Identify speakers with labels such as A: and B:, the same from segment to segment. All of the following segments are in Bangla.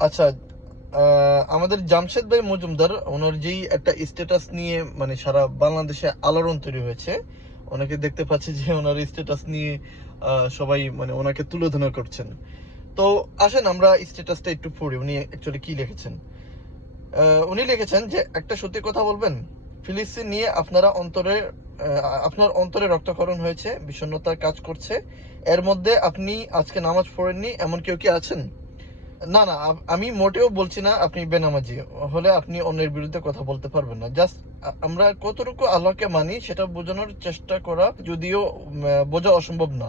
A: আচ্ছা আমাদের জামশেদ ভাই মজুমদার, ওনার যেই একটা স্ট্যাটাস নিয়ে মানে সারা বাংলাদেশে আলোড়ন তৈরি হয়েছে অনেকে দেখতে পাচ্ছে যে ওনার স্ট্যাটাস নিয়ে সবাই মানে ওনাকে তুলোধনা করছেন। তো আসেন আমরা স্ট্যাটাসটা একটু পড়ি, উনি অ্যাকচুয়ালি কি লিখেছেন? উনি লিখেছেন যে, একটা সত্যি কথা বলবেন, ফিলিস্তিন নিয়ে আপনারা অন্তরে আপনার অন্তরে রক্তক্ষরণ হয়েছে, বিষণ্ণতার কাজ করছে, এর মধ্যে আপনি আজকে নামাজ পড়েননি, এমন কেউ কি আছেন? না না আমি মোটেও বলছি না আপনি বেনামাজি। হলে আপনি অন্যের বিরুদ্ধে কথা বলতে পারবেন না। জাস্ট আমরা কতটুকু আল্লাহকে মানি সেটা বোঝানোর চেষ্টা করা যদিও বোঝা অসম্ভব না।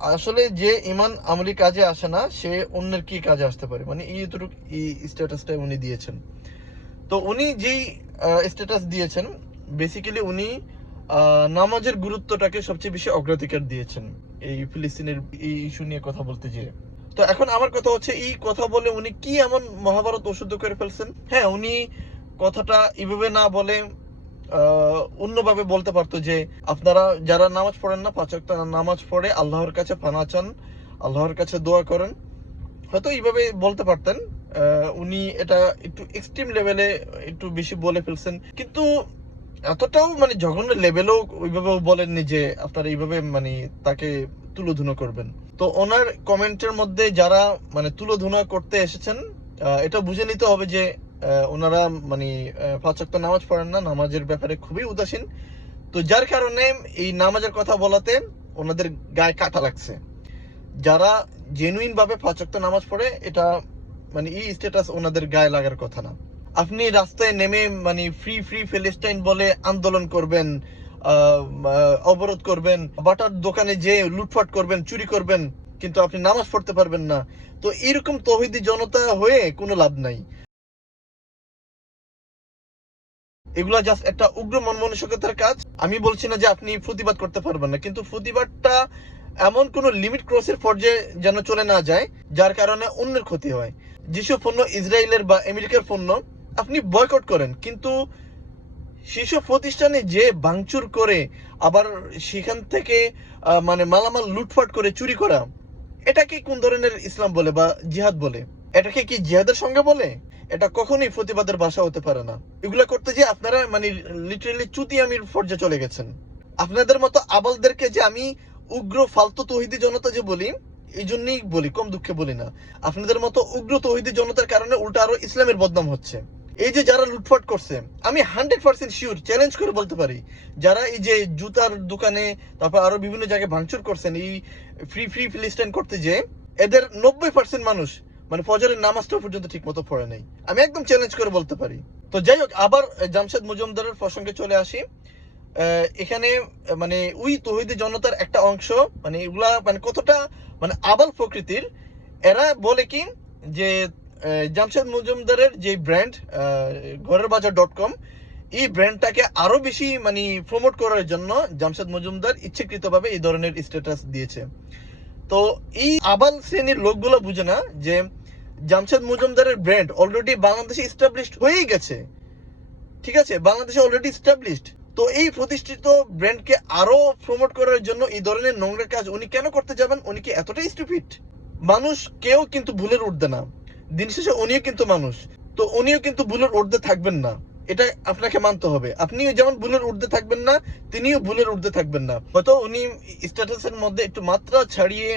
A: আসলে যে ইমান আমলি কাজে আসে না, সে অন্যের কি কাজে আসতে পারে? মানে এইটুকু এই স্ট্যাটাসটা উনি দিয়েছেন। তো উনি যেই স্ট্যাটাস দিয়েছেন বেসিক্যালি উনি নামাজের গুরুত্বটাকে সবচেয়ে বেশি অগ্রাধিকার দিয়েছেন। এই ফিলিস্তিনের এই ইস্যু নিয়ে কথা বলতে যেয়ে। তো এখন আমার কথা হচ্ছে, এই কথা বলে উনি কি এমন মহাভারত অশুদ্ধ করে ফেলছেন? হ্যাঁ উনি কথাটা এইভাবে না বলে অন্যভাবে বলতে পারতো যে, আপনারা যারা নামাজ পড়েন না, পাঁচ ওয়াক্ত নামাজ পড়ে আল্লাহর কাছে পানা চান, আল্লাহর কাছে দোয়া করেন, হয়তো এইভাবে বলতে পারতেন। উনি এটা একটু এক্সট্রিম লেভেলে একটু বেশি বলে ফেলছেন। কিন্তু এতটাও মানে জঘন্য লেভেলেও ওইভাবেও বলেননি যে, আপনারা এইভাবে মানে তাকে তুলোধুনো করবেন। তো ওনার কমেন্টের মধ্যে যারা মানে তুলোধুনা করতে এসেছেন এটা বুঝে নিতে হবে যে ওনারা মানে ওয়াক্ত নামাজ পড়েন না, নামাজের ব্যাপারে খুবই উদাসীন। তো যার কারণে এই নামাজের কথা বলাতে ওনাদের গায়ে কাটা লাগছে। যারা জেনুইন ভাবে পাঁচ ওয়াক্ত নামাজ পড়ে, এটা মানে এই স্ট্যাটাস ওনাদের গায়ে লাগার কথা না। আপনি রাস্তায় নেমে মানে ফ্রি ফ্রি ফিলিস্টাইন বলে আন্দোলন করবেন অবরোধ করবেন, বাটার দোকানে যে লুটপাট করবেন, চুরি করবেন, কিন্তু আপনি নামাজ পড়তে পারবেন না। তো এরকম তহিদি জনতা হয়ে কোনো লাভ নাই। এগুলা জাস্ট একটা উগ্র মন মানসিকতার কাজ। আমি বলছি না যে আপনি প্রতিবাদ করতে পারবেন না, কিন্তু প্রতিবাদটা এমন কোন লিমিট ক্রসের পর্যায়ে যেন চলে না যায়, যার কারণে অন্যের ক্ষতি হয়। যেসব পণ্য ইসরায়েলের বা আমেরিকার পণ্য, আপনি বয়কট করেন, কিন্তু সেসব প্রতিষ্ঠানে যে ভাঙচুর করে আবার সেখান থেকে মানে মালামাল লুটপাট করে চুরি করা এটাকে কোন ধরনের ইসলাম বলে বা জিহাদ বলে? এটাকে কি জিহাদের সঙ্গে বলে? এটা কখনোই প্রতিবাদের ভাষা হতে পারে না। এগুলা করতে যে আপনারা মানে লিটারেলি চুতি আমির পর্যায়ে চলে গেছেন। আপনাদের মতো আবালদেরকে যে আমি উগ্র, ফালতু তহিদি জনতা যে বলি, এই জন্যই বলি, কম দুঃখে বলি না। আপনাদের মতো উগ্র তহিদি জনতার কারণে উল্টা আরও ইসলামের বদনাম হচ্ছে। এই যে যারা লুটপাট করছে, আমি হান্ড্রেড পার্সেন্ট শিওর চ্যালেঞ্জ করে বলতে পারি, যারা এই যে জুতার দোকানে, তারপর আরও বিভিন্ন জায়গায় ভাঙচুর করছেন, এই ফ্রি ফ্রি ফিলিস্টাইন করতে যে, এদের নব্বই পার্সেন্ট মানুষ মানে ফজরের নামাজটা পর্যন্ত ঠিক মতো পড়ে নাই। আমি একদম চ্যালেঞ্জ করে বলতে পারি। তো যাই হোক, আবার জামশেদ মজুমদারের প্রসঙ্গে চলে আসি। এখানে মানে ওই তহিদি জনতার একটা অংশ মানে এগুলা মানে কতটা মানে আবাল প্রকৃতির, এরা বলে কি, যে জামশেদ মজুমদারের যে ব্র্যান্ড ঘরের বাজার ডট কম এই ব্র্যান্ডটাকে আরও বেশি মানে প্রমোট করার জন্য জামশেদ মজুমদার ইচ্ছাকৃতভাবে এই ধরনের স্ট্যাটাস দিয়েছে। তো এই আবাল শ্রেণির লোকগুলো বুঝে না যে জামশেদ মজুমদারের ব্র্যান্ড অলরেডি বাংলাদেশে এস্টাবলিশড হয়েই গেছে। ঠিক আছে? বাংলাদেশে অলরেডি এস্টাবলিশড তো এই প্রতিষ্ঠিত ব্র্যান্ডকে আরও প্রমোট করার জন্য এই ধরনের নোংরা কাজ উনি কেন করতে যাবেন? উনি কি এতটাই স্টুপিড মানুষ কেউ কিন্তু ভুলের উঠবে না। দিন শেষে উনিও কিন্তু মানুষ। তো উনিও কিন্তু ভুলের ঊর্ধ্বে থাকবেন না। এটা আপনাকে মানতে হবে। আপনিও যেমন ভুলের ঊর্ধ্বে থাকবেন না, তিনিও ভুলের ঊর্ধ্বে থাকবেন না। হয়তো উনি স্ট্যাটাসের মধ্যে একটু মাত্রা ছাড়িয়ে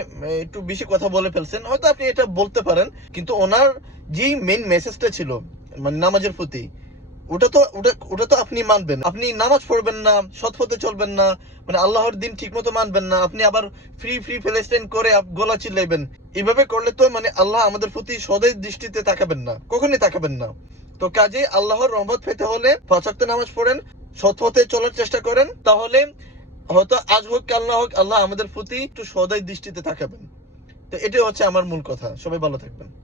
A: একটু বেশি কথা বলে ফেলছেন। হয়তো আপনি এটা বলতে পারেন, কিন্তু ওনার যেই মেইন মেসেজটা ছিল মানে নামাজের প্রতি ওটা তো, ওটা ওটা তো আপনি মানবেন। আপনি নামাজ পড়বেন না, সৎ পথে চলবেন না মানে আল্লাহর দিন ঠিক মতো মানবেন না, আপনি আবার ফ্রি ফ্রি ফেলেস্টাইন করে গলা চিল্লাইবেন। এইভাবে করলে তো মানে আল্লাহ আমাদের প্রতি সদয় দৃষ্টিতে তাকাবেন না, কখনই তাকাবেন না। তো কাজে আল্লাহর রহমত পেতে হলে পাঁচাক্ত নামাজ পড়েন, সৎ পথে চলার চেষ্টা করেন, তাহলে হয়তো আজ হোক, কাল না হোক, আল্লাহ আমাদের প্রতি একটু সদয় দৃষ্টিতে তাকাবেন। তো এটাই হচ্ছে আমার মূল কথা। সবাই ভালো থাকবেন।